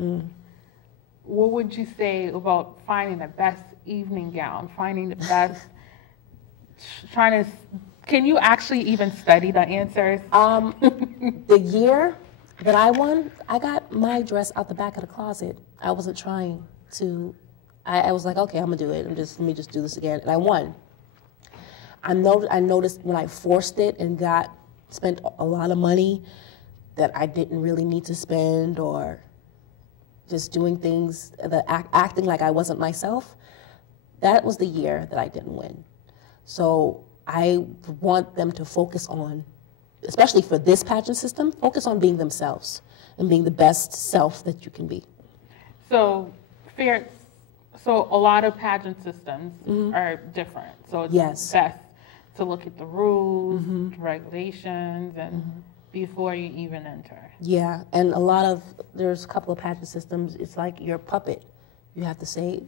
Mm. What would you say about finding the best evening gown, finding the best, trying to, can you actually even study the answers? The year that I won, I got my dress out the back of the closet. I wasn't trying to, I was like, okay, I'm gonna do it. Let me just do this again, and I won. I noticed when I forced it and spent a lot of money that I didn't really need to spend, or just doing things, acting like I wasn't myself. That was the year that I didn't win. So I want them to focus on, especially for this pageant system, focus on being themselves and being the best self that you can be. So so a lot of pageant systems are different. So it's best to look at the rules, regulations, and before you even enter. Yeah, and there's a couple of pageant systems, it's like you're a puppet. You have to say,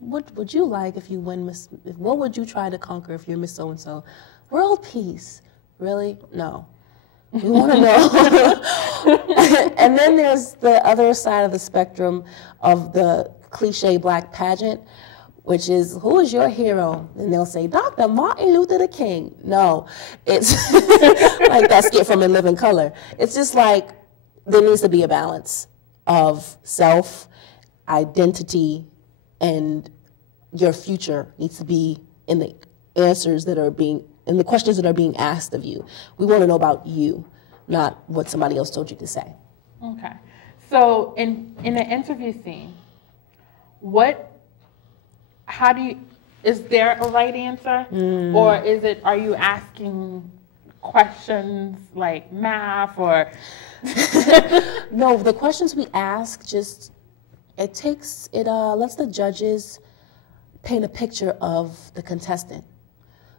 what would you like if you win Miss, what would you try to conquer if you're Miss So-and-so? World peace. Really? No. We want to know. And then there's the other side of the spectrum of the cliche black pageant, which is, who is your hero? And they'll say, Dr. Martin Luther the King. No, it's like that skit from In Living Color. It's just like there needs to be a balance of self, identity, and your future needs to be in the answers that are being, in the questions that are being asked of you. We want to know about you, not what somebody else told you to say. Okay. So in the interview scene, is there a right answer? Or are you asking questions like math or? No, the questions we ask lets the judges paint a picture of the contestant.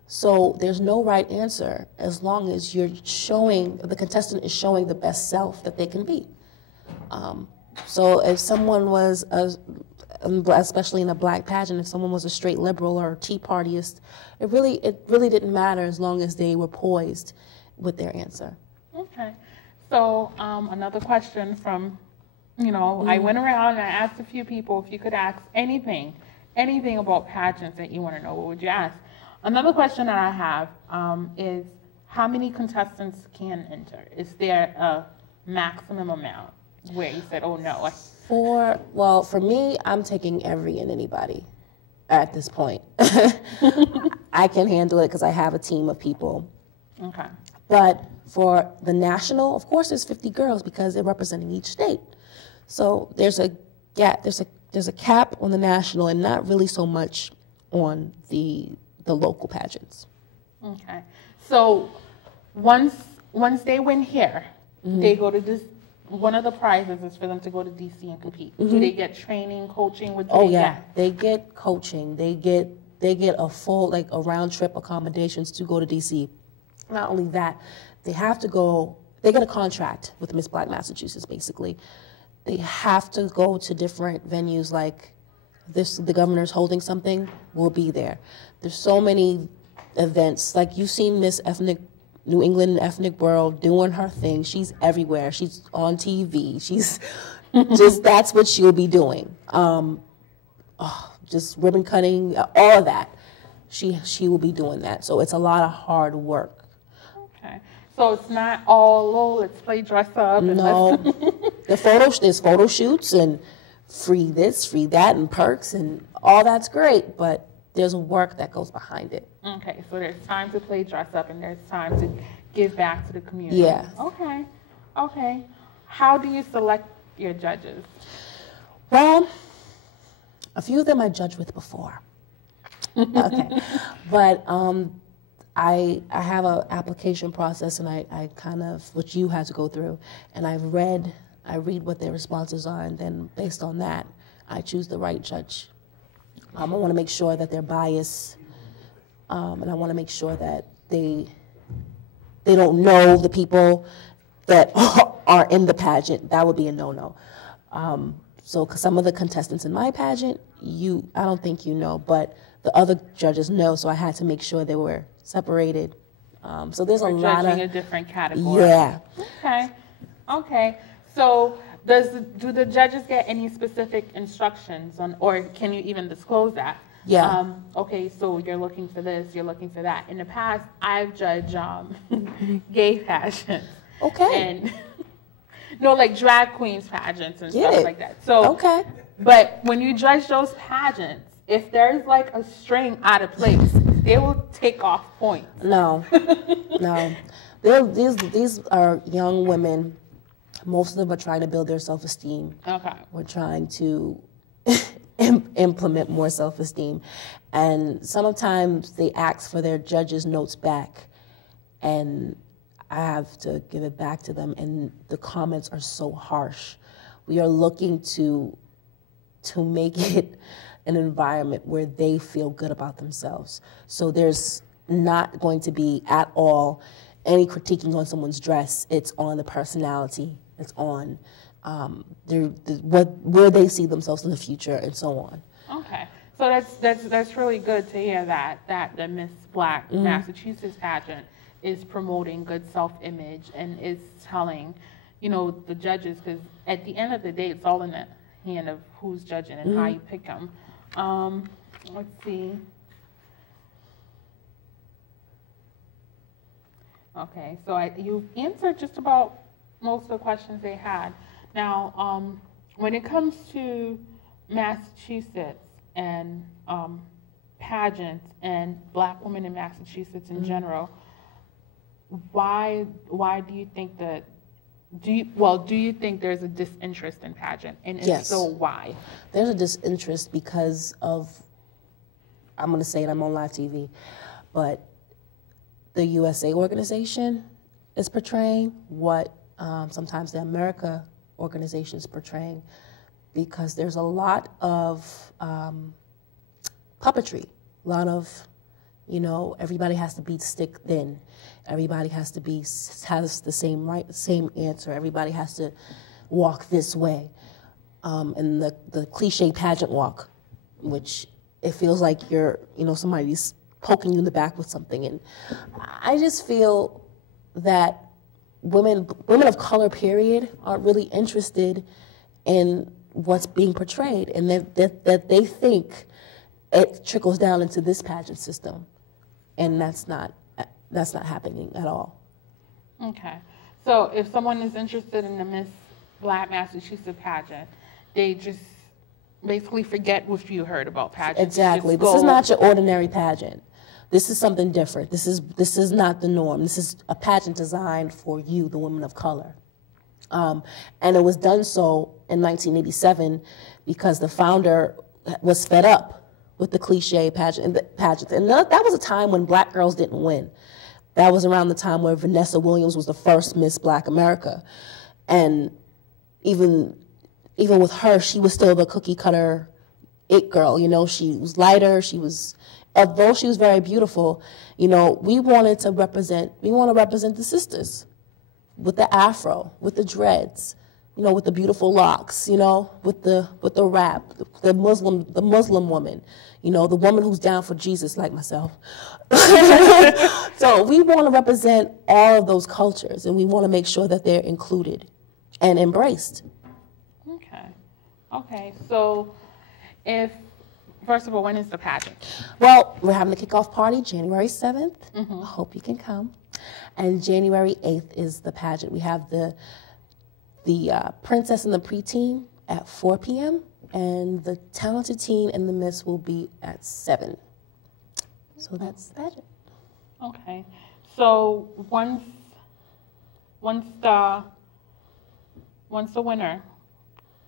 So there's no right answer as long as the contestant is showing the best self that they can be. So if someone was, especially in a black pageant, if someone was a straight liberal or a Tea Partyist, it really didn't matter as long as they were poised with their answer. Okay. So another question from, I went around and I asked a few people if you could ask anything about pageants that you want to know, what would you ask? Another question that I have is, how many contestants can enter? Is there a maximum amount where you said, oh no? For me, I'm taking every and anybody at this point. I can handle it because I have a team of people. Okay. But for the national, of course, there's 50 girls because they're representing each state. So there's a cap on the national and not really so much on the local pageants. Okay. So once they win here, they go to this. One of the prizes is for them to go to DC and compete. Do they get training, coaching? They get coaching. They get a full a round trip accommodations to go to DC. Not only that, they get a contract with Miss Black Massachusetts basically. They have to go to different venues like this. The governor's holding something, we'll be there. There's so many events. Like you've seen Miss New England Ethnic World doing her thing. She's everywhere. She's on TV. She's that's what she'll be doing. Just ribbon cutting, all of that. She will be doing that. So it's a lot of hard work. Okay. So it's not all, let's play dress up. No. There's photo shoots and free this, free that, and perks, and all that's great, but there's work that goes behind it. Okay, so there's time to play dress up and there's time to give back to the community. Yeah. Okay. How do you select your judges? Well, a few of them I judged with before. Okay. But I have an application process, and I kind of, which you had to go through, and I read what their responses are, and then based on that, I choose the right judge. I want to make sure that they're biased, and I want to make sure that they don't know the people that are in the pageant. That would be a no-no. So 'cause some of the contestants in my pageant, I don't think you know, but the other judges know, so I had to make sure they were separated. So there's a lot of... Judging a different category. Yeah. Okay. So do the judges get any specific instructions on, or can you even disclose that? Yeah. Okay, so you're looking for this, you're looking for that. In the past, I've judged gay pageants. Okay. And no, like drag queens pageants and Get stuff it. like that. So, Okay. but when you judge those pageants, if there's like a string out of place, they will take off points. No, no. These are young women. Most of them are trying to build their self-esteem. Okay. We're trying to implement more self-esteem. And sometimes they ask for their judges' notes back. And I have to give it back to them. And the comments are so harsh. We are looking to make it an environment where they feel good about themselves. So there's not going to be at all any critiquing on someone's dress. It's on the personality. It's on where they see themselves in the future, and so on. Okay, so that's really good to hear that the Miss Black Massachusetts pageant is promoting good self-image and is telling, the judges, because at the end of the day, it's all in the hand of who's judging and how you pick them. Let's see. Okay, so you've answered just about most of the questions they had. Now, when it comes to Massachusetts and pageants and Black women in Massachusetts in general, why do you think that? Do you think there's a disinterest in pageant, and if Yes. so, why? There's a disinterest because of, I'm going to say it, I'm on live TV, but the USA organization is portraying what sometimes the America organization is portraying, because there's a lot of puppetry, a lot of, everybody has to be stick thin. Everybody has the same answer. Everybody has to walk this way. And the cliche pageant walk, which it feels like somebody's poking you in the back with something. And I just feel that women of color, period, aren't really interested in what's being portrayed, and that they think it trickles down into this pageant system, and that's not happening at all. Okay, so if someone is interested in the Miss Black Massachusetts pageant, they just basically forget what you heard about pageants. Exactly. This is not your ordinary pageant. This is something different. This is not the norm. This is a pageant designed for you, the women of color. And it was done so in 1987 because the founder was fed up with the cliche pageant. And that was a time when Black girls didn't win. That was around the time where Vanessa Williams was the first Miss Black America. And even with her, she was still the cookie cutter it girl. She was lighter. Although she was very beautiful, we want to represent the sisters with the afro, with the dreads, with the beautiful locks, with the rap, the Muslim woman, the woman who's down for Jesus like myself. So we want to represent all of those cultures, and we want to make sure that they're included and embraced. Okay. So first of all, when is the pageant? Well, we're having a kickoff party January 7th. I hope you can come. And January 8th is the pageant. We have the Princess and the Preteen at 4 p.m. and the Talented Teen and the Miss will be at 7. So that's the pageant. Okay. So once the winner,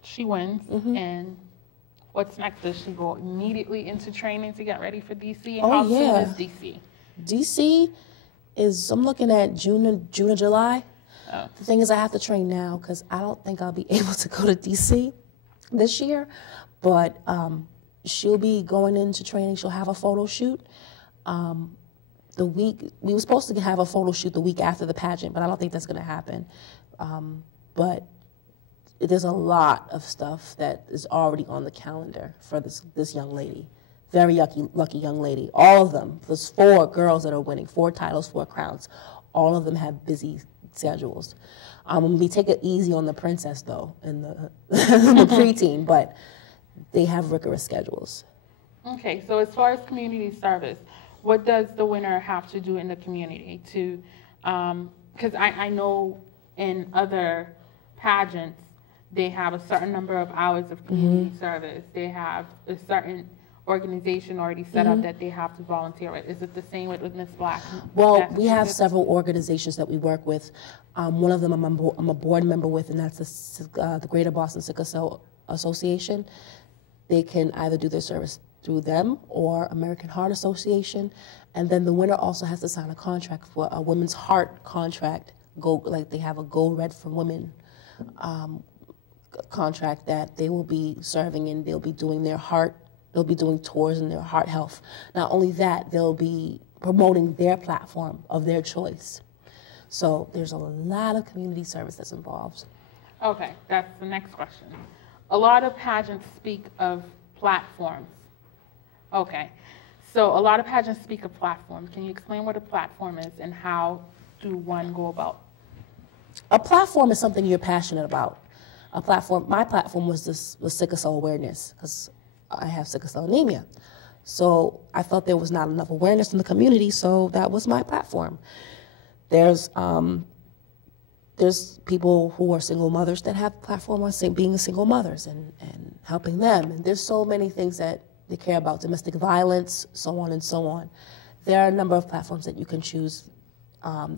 she wins, and what's next? Does she go immediately into training to get ready for DC? And how soon is DC? DC is, I'm looking at June or July. Oh. The thing is, I have to train now because I don't think I'll be able to go to DC this year. But she'll be going into training. She'll have a photo shoot. We were supposed to have a photo shoot the week after the pageant, but I don't think that's going to happen. But there's a lot of stuff that is already on the calendar for this young lady. Very lucky young lady. All of them. There's 4 girls that are winning, 4 titles, 4 crowns. All of them have busy schedules. We take it easy on the princess though, and the preteen, but they have rigorous schedules. Okay, so as far as community service, what does the winner have to do in the community to, because I know in other pageants, they have a certain number of hours of community service. They have a certain organization already set up that they have to volunteer with. Is it the same with Miss Black? Well, we have several organizations that we work with. One of them I'm a board member with, and that's the Greater Boston Sickle Cell Association. They can either do their service through them or American Heart Association, and then the winner also has to sign a contract for a Women's Heart contract. Like they have a Go Red for Women contract that they will be serving in. They'll be doing their heart. They'll be doing tours in their heart health. Not only that, they'll be promoting their platform of their choice. So there's a lot of community service that's involved. Okay, that's the next question. A lot of pageants speak of platforms. Okay, so a lot of pageants speak of platforms. Can you explain what a platform is and how do one go about? A platform is something you're passionate about. A platform, my platform was sickle cell awareness, because I have sickle cell anemia. So I felt there was not enough awareness in the community, so that was my platform. There's people who are single mothers that have platform on being single mothers and helping them. And there's so many things that they care about, domestic violence, so on and so on. There are a number of platforms that you can choose and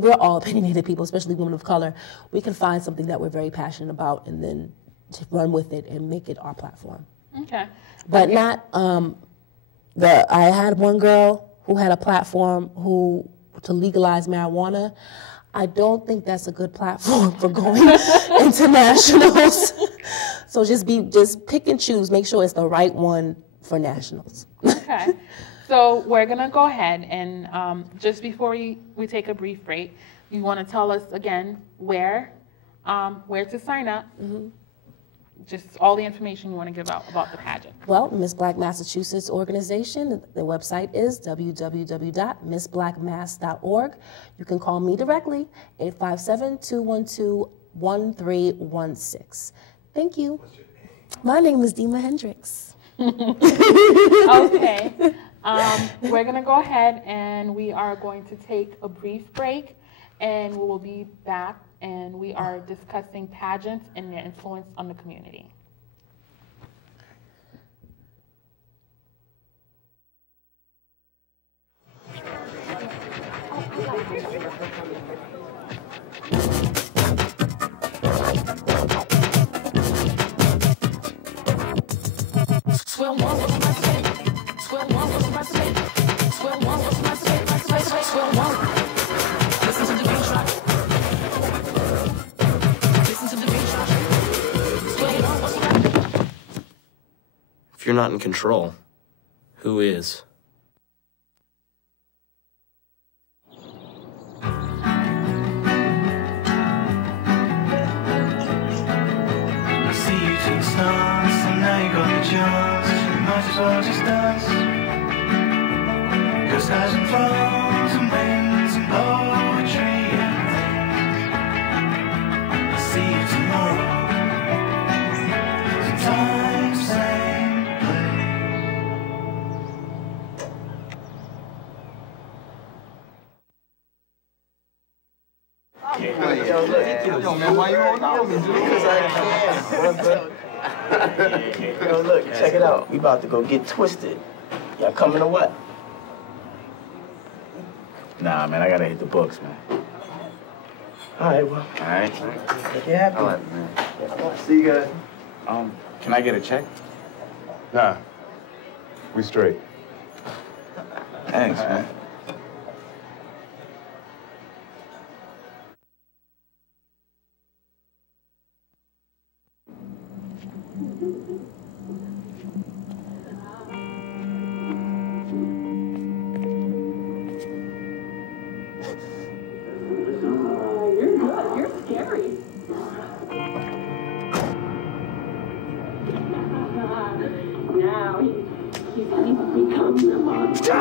we're all opinionated people, especially women of color. We can find something that we're very passionate about and then to run with it and make it our platform. Okay. But not, I had one girl who had a platform to legalize marijuana. I don't think that's a good platform for going into nationals. So just pick and choose, make sure it's the right one for nationals. Okay. So we're gonna go ahead and just before we take a brief break, you wanna tell us again where to sign up, just all the information you wanna give out about the pageant. Well, Miss Black Massachusetts organization, the website is www.missblackmass.org. You can call me directly, 857-212-1316. Thank you. My name is Dima Hendricks. Okay. We're going to go ahead and we are going to take a brief break and we will be back and we are discussing pageants and their influence on the community. If you're not in control, who is? I see you took stars, and now you got the chance. You might as well just dance. 'Cause skies and thrones and winds and poetry and things. I see you tomorrow. Same time, same place. Yo, man, why you holding on me, dude? Because I can. Yo, look, check it out. We about to go get twisted. Y'all coming or what? Nah, man, I gotta hit the books, man. All right, well. All right. Make it happen. All right, man. See you guys. Can I get a check? Nah, we straight. Thanks, man. You're good. You're scary. Now he's become the monster.